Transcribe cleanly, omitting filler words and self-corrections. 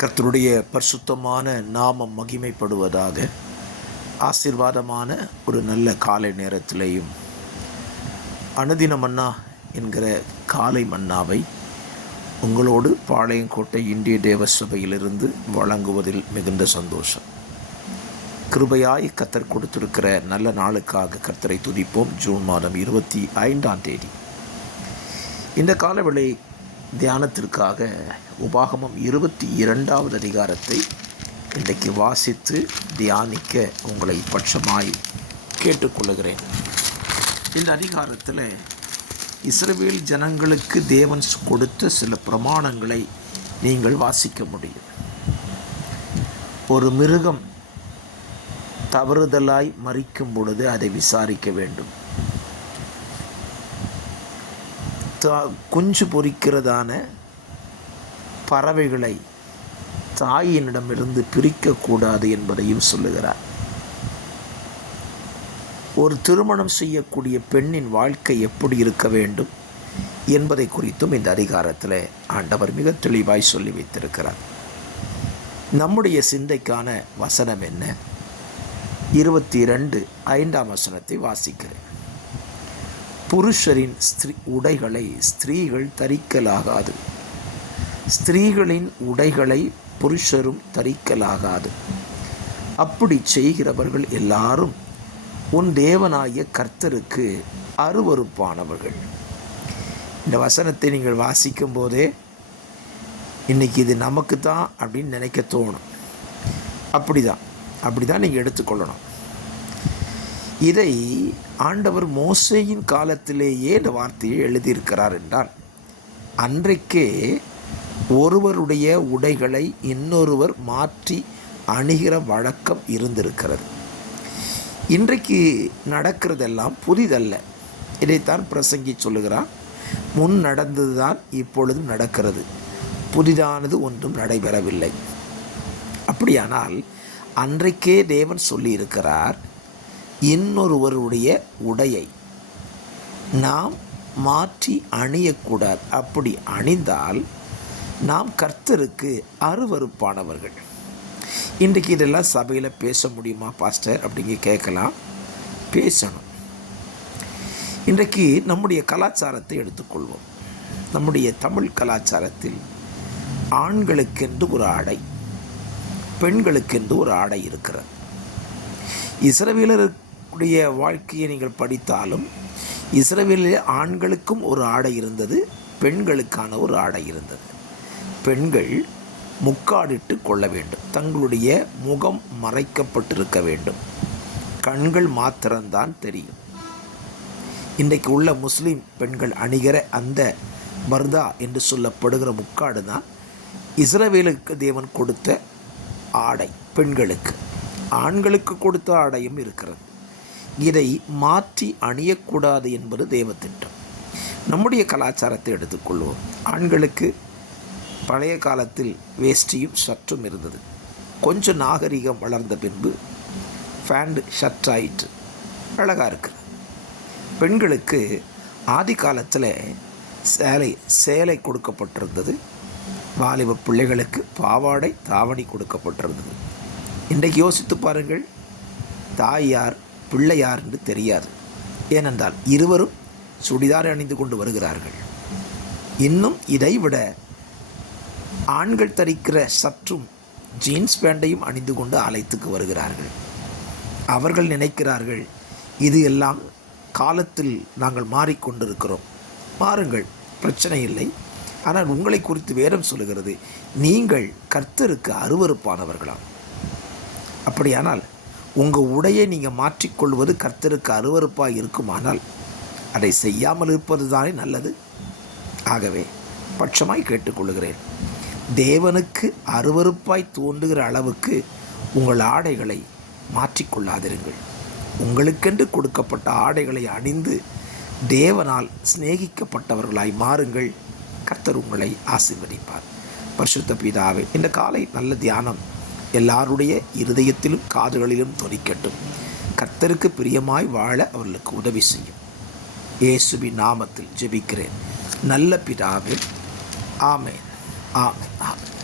கர்த்தருடைய பரிசுத்தமான நாமம் மகிமைப்படுவதாக. ஆசீர்வாதமான ஒரு நல்ல காலை நேரத்திலேயும் அனுதின மன்னா என்கிற காலை மன்னாவை உங்களோடு பாளையங்கோட்டை இந்திய தேவ சபையிலிருந்து வழங்குவதில் மிகுந்த சந்தோஷம். கிருபையாய் கர்த்தர் கொடுத்திருக்கிற நல்ல நாளுக்காக கர்த்தரை துதிப்போம். ஜூன் மாதம் 25 இந்த காலவேளை தியானத்திற்காக உபாகமம் 22 அதிகாரத்தை இன்றைக்கு வாசித்து தியானிக்க உங்களை பட்சமாய் கேட்டுக்கொள்கிறேன். இந்த அதிகாரத்தில் இஸ்ரவேல் ஜனங்களுக்கு தேவன் கொடுத்த சில பிரமாணங்களை நீங்கள் வாசிக்க முடியும். ஒரு மிருகம் தவறுதலாய் மரிக்கும் பொழுது அதை விசாரிக்க வேண்டும். குஞ்சு பொரிக்கிறதான பறவைகளை தாயினிடமிருந்து பிரிக்கக்கூடாது என்பதையும் சொல்லுகிறார். ஒரு திருமணம் செய்யக்கூடிய பெண்ணின் வாழ்க்கை எப்படி இருக்க வேண்டும் என்பதை குறித்தும் இந்த அதிகாரத்தில் ஆண்டவர் மிக தெளிவாய் சொல்லி வைத்திருக்கிறார். நம்முடைய சிந்தைக்கான வசனம் என்ன? 22 வசனத்தை வாசிக்கிறேன். புருஷரின் உடைகளை ஸ்திரீகள் தரிக்கலாகாது, ஸ்திரீகளின் உடைகளை புருஷரும் தரிக்கலாகாது. அப்படி செய்கிறவர்கள் எல்லாரும் உன் தேவனாகிய கர்த்தருக்கு அருவருப்பானவர்கள். இந்த வசனத்தை நீங்கள் வாசிக்கும் போதே இன்றைக்கி இது நமக்கு தான் அப்படின்னு நினைக்க தோணும். அப்படி தான் நீங்கள் எடுத்துக்கொள்ளணும். இதை ஆண்டவர் மோசேயின் காலத்திலேயே இந்த வார்த்தையை எழுதியிருக்கிறார் என்றால், அன்றைக்கே ஒருவருடைய உடைகளை இன்னொருவர் மாற்றி அணிகிற வழக்கம் இருந்திருக்கிறது. இன்றைக்கு நடக்கிறதெல்லாம் புதிதல்ல. இதைத்தான் பிரசங்கி சொல்லுகிறான். முன் நடந்தது தான் இப்பொழுது நடக்கிறது, புதிதானது ஒன்றும் நடைபெறவில்லை. அப்படியானால் அன்றைக்கே தேவன் சொல்லியிருக்கிறார், இன்னொருவருடைய உடையை நாம் மாற்றி அணியக்கூடாது. அப்படி அணிந்தால் நாம் கர்த்தருக்கு அருவருப்பானவர்கள். இன்றைக்கு இதெல்லாம் சபையில் பேச முடியுமா பாஸ்டர் அப்படிங்க கேட்கலாம். பேசணும். இன்றைக்கு நம்முடைய கலாச்சாரத்தை எடுத்துக்கொள்வோம். நம்முடைய தமிழ் கலாச்சாரத்தில் ஆண்களுக்கென்று ஒரு ஆடை, பெண்களுக்கென்று ஒரு ஆடை இருக்கிறது. இஸ்ரவேலருடைய வாழ்க்கையை நீங்கள் படித்தாலும் இஸ்ரவேலில் ஆண்களுக்கும் ஒரு ஆடை இருந்தது, பெண்களுக்கான ஒரு ஆடை இருந்தது. பெண்கள் முக்காடிட்டு கொள்ள வேண்டும், தங்களுடைய முகம் மறைக்கப்பட்டிருக்க வேண்டும், கண்கள் மாத்திரம்தான் தெரியும். இன்றைக்கு உள்ள முஸ்லீம் பெண்கள் அணிகிற அந்த பர்தா என்று சொல்லப்படுகிற முக்காடு தான் இஸ்ரவேலுக்கு தேவன் கொடுத்த ஆடை. பெண்களுக்கு, ஆண்களுக்கு கொடுத்த ஆடையும் இருக்கிறது. இதை மாற்றி அணியக்கூடாது என்பது தேவத்திட்டம். நம்முடைய கலாச்சாரத்தை எடுத்துக்கொள்வோம். ஆண்களுக்கு பழைய காலத்தில் வேஷ்டியும் ஷர்ட்டும் இருந்தது. கொஞ்சம் நாகரிகம் வளர்ந்த பின்பு பேண்ட் ஷர்ட் ஆயிற்று, அழகாக இருக்குது. பெண்களுக்கு ஆதி காலத்தில் சேலை கொடுக்கப்பட்டிருந்தது. வாலிப பிள்ளைகளுக்கு பாவாடை தாவணி கொடுக்கப்பட்டிருந்தது. இன்றைக்கு யோசித்து பாருங்கள், தாய் யார் பிள்ளை யார் என்று தெரியாது. ஏனென்றால் இருவரும் சுடிதார் அணிந்து கொண்டு வருகிறார்கள். இன்னும் இதைவிட ஆண்கள் தரிக்கிற சற்றும் ஜீன்ஸ் பேண்டையும் அணிந்து கொண்டு ஆலயத்துக்கு வருகிறார்கள். அவர்கள் நினைக்கிறார்கள், இது எல்லாம் காலத்தில் நாங்கள் மாறிக்கொண்டிருக்கிறோம். மாறுங்கள், பிரச்சனை இல்லை. ஆனால் உங்களை குறித்து வேதம் சொல்லுகிறது, நீங்கள் கர்த்தருக்கு அருவருப்பானவர்களாம். அப்படியானால் உங்கள் உடையை நீங்கள் மாற்றிக்கொள்வது கர்த்தருக்கு அருவருப்பாக இருக்குமானால் அதை செய்யாமல் இருப்பது தானே நல்லது. ஆகவே பட்சமாய் கேட்டுக்கொள்கிறேன், தேவனுக்கு அருவருப்பாய் தோன்றுகிற அளவுக்கு உங்கள் ஆடைகளை மாற்றிக்கொள்ளாதிருங்கள். உங்களுக்கென்று கொடுக்கப்பட்ட ஆடைகளை அணிந்து தேவனால் சிநேகிக்கப்பட்டவர்களாய் மாறுங்கள். கர்த்தர் உங்களை ஆசீர்வதிப்பார். பரிசுத்த பிதாவே, இந்த காலை நல்ல தியானம் எல்லாருடைய இருதயத்திலும் காதுகளிலும் தொனிக்கட்டும். கர்த்தருக்கு பிரியமாய் வாழ அவர்களுக்கு உதவி செய்யும். இயேசுவின் நாமத்தில் ஜெபிக்கிறேன் நல்ல பிதாவே. ஆமென், ஆமென், ஆமென்.